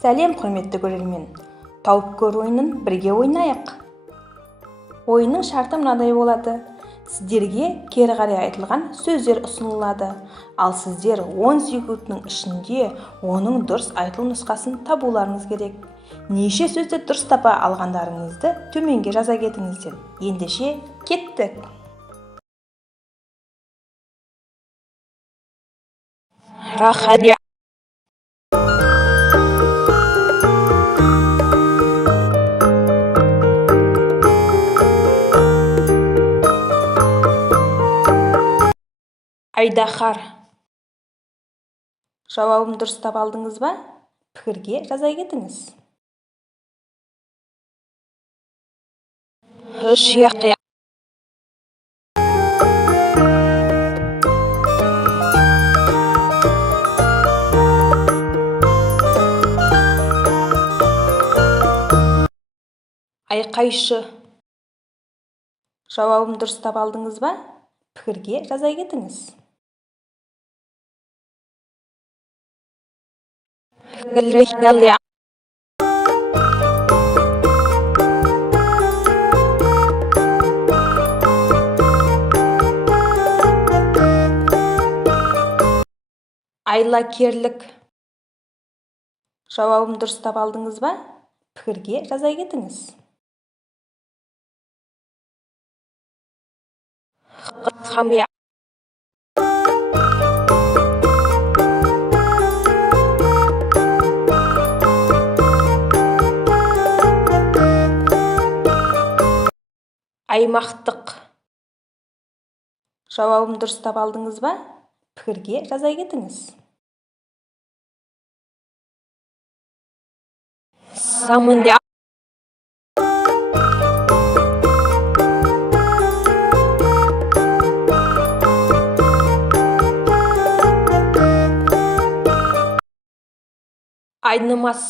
Сәлем, құрметті көрермен. Тауып көр ойынын бірге ойнайық. Ойынның шарты мынадай болады. Сіздерге кері қарай айтылған сөздер ұсынылады. Ал сіздер 10 секундтың ішінде оның дұрыс айтылу нұсқасын табуларыңыз керек. Неше сөзді дұрыс тапа алғандарыңызды төменге жаза кетіңіздер. Ендеше кеттік. Рахадия. Айдахар. Жауабын дұрыстап алдыңыз ба? Пікірге жаза кетіңіз. Шияқия. Айқайшы. Жауабын дұрыстап алдыңыз ба? Пікірге жаза кетіңіз. Айлакерлік. Жауабын дұрыстап алдыңыз ба? Пікірге жаза кетіңіз. Аймақтық. Жауабын дұрыстап алдыңыз ба? Пікірге жаза кетіңіз. Самынды. Айнымас.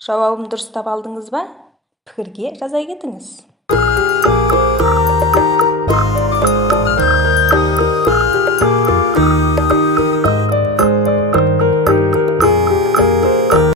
Жауабын дұрыстап алдыңыз ба? Пікірге жаза кетіңіз.